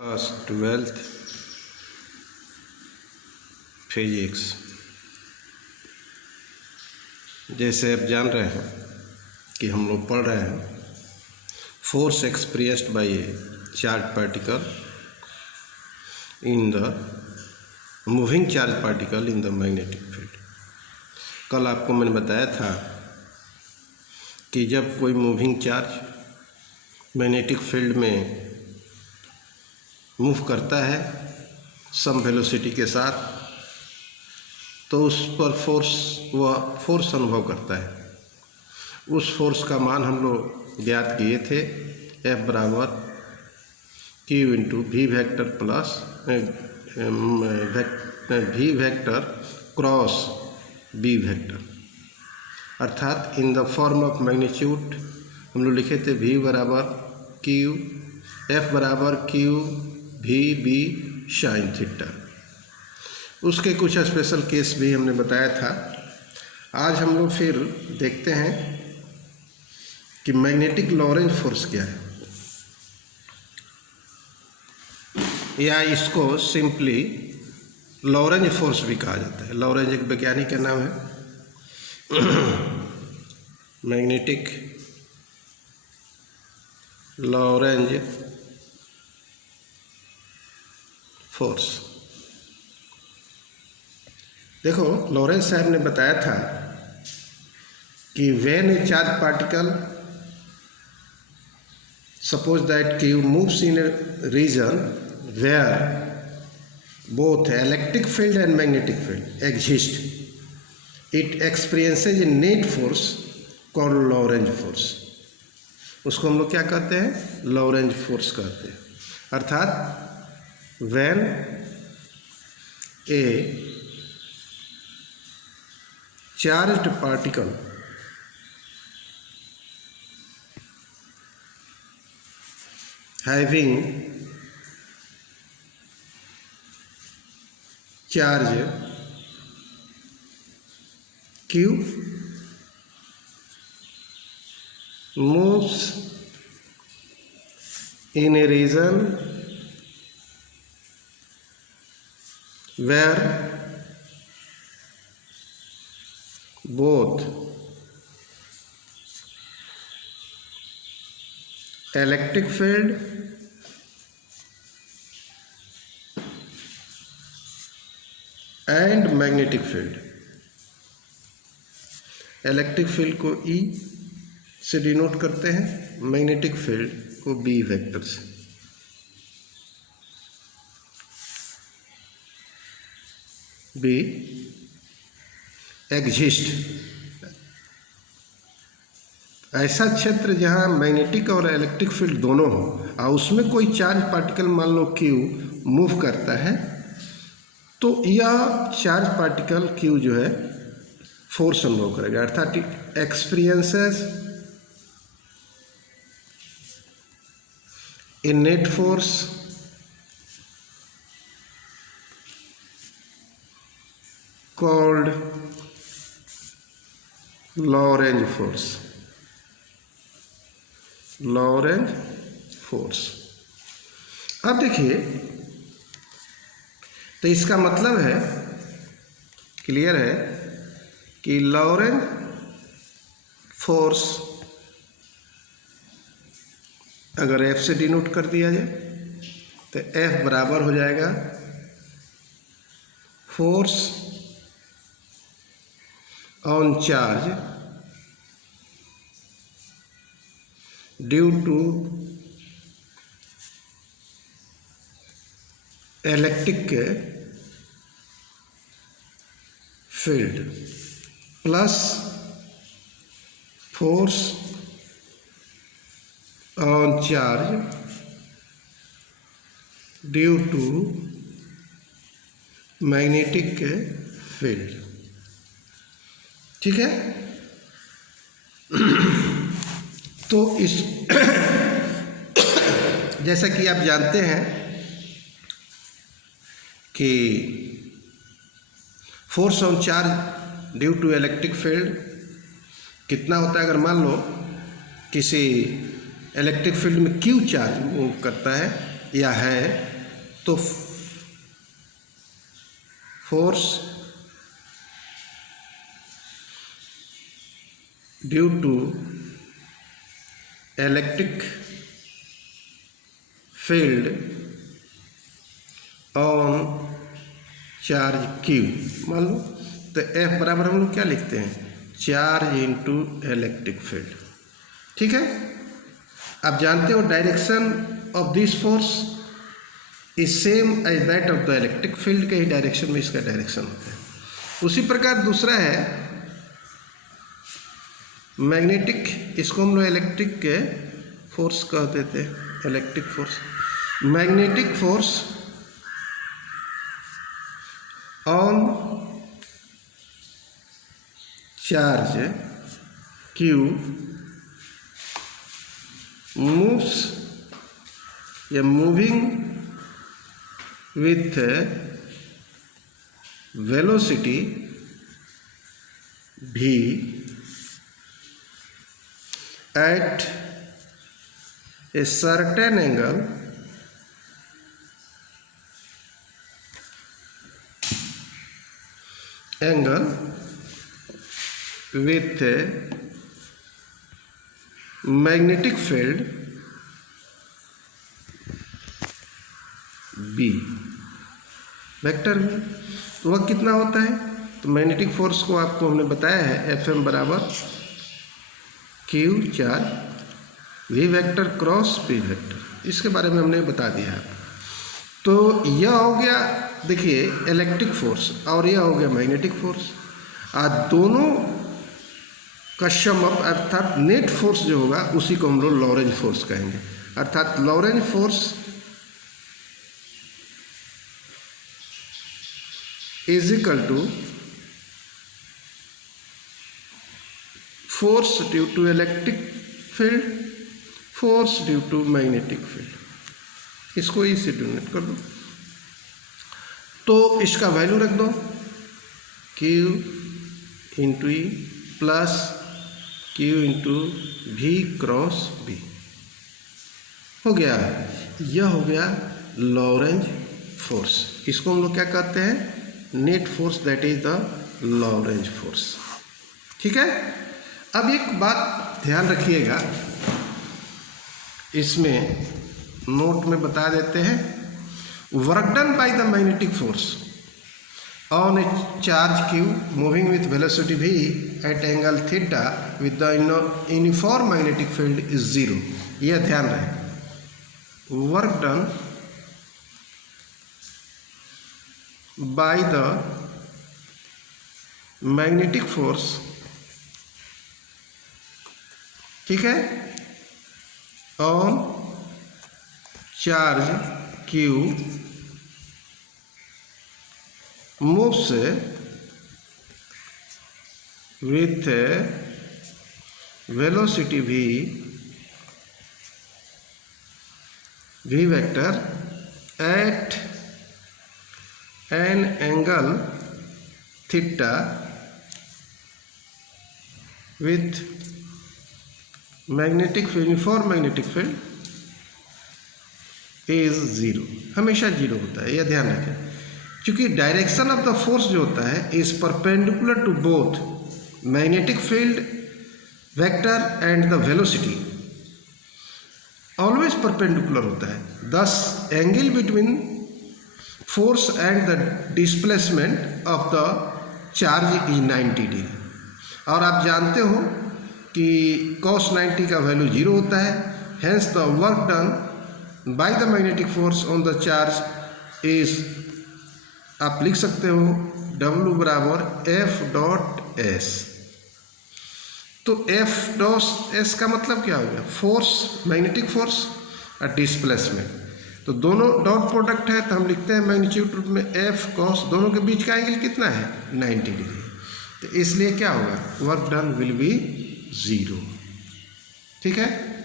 Class 12th physics. जैसे आप जान रहे हैं कि हम लोग पढ़ रहे हैं force expressed by A charge particle in the moving charge particle in the magnetic field. कल आपको मैंने बताया था कि जब कोई मूविंग चार्ज मैग्नेटिक फील्ड में मूव करता है सम वेलोसिटी के साथ, तो उस पर वह फोर्स अनुभव करता है। उस फोर्स का मान हम लोग ज्ञात किए थे, F बराबर Q into V vector plus V vector cross B vector, अर्थात in the form of magnitude हम लोग लिखे थे V बराबर Q, F बराबर Q V B sine theta. उसके कुछ स्पेशल केस भी हमने बताया था। आज हम लोग फिर देखते हैं कि मैग्नेटिक लॉरेंज फोर्स क्या है, या इसको सिंपली लॉरेंज फोर्स भी कहा जाता है। लॉरेंज एक वैज्ञानिक का नाम है। Magnetic Lorentz force. देखो, लॉरेंज साहब ने बताया था कि when a charge particle suppose that Q moves in a region where both electric field and magnetic field exist, it experiences a net force called Lorentz force. उसको हम लोग क्या कहते हैं? लॉरेंज फोर्स कहते हैं। अर्थात when a charged particle having charge Q moves in a region where both electric field and magnetic field, electric field को E से डिनोट करते हैं, मैग्नेटिक फील्ड को B वेक्टर से। बी एग्जिस्ट, ऐसा क्षेत्र जहाँ मैग्नेटिक और इलेक्ट्रिक फील्ड दोनों हो और उसमें कोई चार्ज पार्टिकल मान लो Q मूव करता है, तो यह चार्ज पार्टिकल Q जो है फोर्स अनुभव करेगा, अर्थात it experiences a net force called Lorentz force। Lorentz force. अब देखिए, तो इसका मतलब है, क्लियर है कि लॉरेंज फोर्स अगर F से डिनोट कर दिया जाए तो F बराबर हो जाएगा force on charge due to electric field plus force on charge due to magnetic field। ठीक है। तो इस जैसा कि आप जानते हैं कि force on charge due to electric field कितना होता है? अगर मान लो किसी इलेक्ट्रिक फील्ड में Q चार्ज मूव करता है या है तो force due to electric field on charge Q मान लो, तो F बराबर हम लोग क्या लिखते हैं, चार्ज इनटू इलेक्ट्रिक फील्ड। ठीक है, आप जानते हो direction of this force is same as that of the electric field के ही डायरेक्शन में इसका डायरेक्शन होता है। उसी प्रकार दूसरा है मैग्नेटिक, इसको हम लोग इलेक्ट्रिक के फोर्स कह देते हैं, electric force. Magnetic force on charge Q moves या moving with velocity v at a certain angle with a magnetic field B vector B। तो वह कितना होता है, तो मैग्नेटिक फोर्स को आपको हमने बताया है Fm बराबर Q charge V vector cross P vector, इसके बारे में हमने बता दिया है। तो यह हो गया, देखिए इलेक्ट्रिक फोर्स, और यह हो गया मैग्नेटिक फोर्स। आज दोनों का सम अप अर्थात नेट फोर्स जो होगा उसी को हम लोग लॉरेंज फोर्स कहेंगे। अर्थात Lorentz force is equal to force due to electric field, force due to magnetic field. इसको इसी डिनोट कर दो, तो इसका वैल्यू रख दो Q into E plus Q into V cross B हो गया। यह हो गया लॉरेंज फोर्स। इसको हम लोग क्या कहते हैं, net force, that is the Lorentz force. ठीक है, अब एक बात ध्यान रखिएगा, इसमें नोट में बता देते हैं, work done by the magnetic force on a charge Q moving with velocity V at angle theta with the uniform magnetic field is 0। यह ध्यान रहे, work done by the magnetic force, ठीक है, on charge Q moves with velocity v vector at an angle theta with magnetic field, uniform magnetic field is 0। हमेशा 0 होता है, यह ध्यान रखें, क्योंकि डायरेक्शन ऑफ द फोर्स जो होता है is perpendicular to both magnetic field vector and the velocity, always perpendicular होता है। This angle between force and the displacement of the charge is 90 degree. और आप जानते हो कि cos 90 का वैल्यू 0 होता है, hence the work done by the magnetic force on the charge is, आप लिख सकते हो W बराबर F डॉट S। तो F डॉट S का मतलब क्या हो गया, फोर्स, मैग्नेटिक फोर्स और डिस्प्लेसमेंट। तो दोनों डॉट प्रोडक्ट है, तो हम लिखते हैं मैग्नीट्यूड रूप में F cos, दोनों के बीच का एंगल कितना है 90 डिग्री। तो इसलिए क्या होगा, वर्क डन विल बी 0। ठीक है।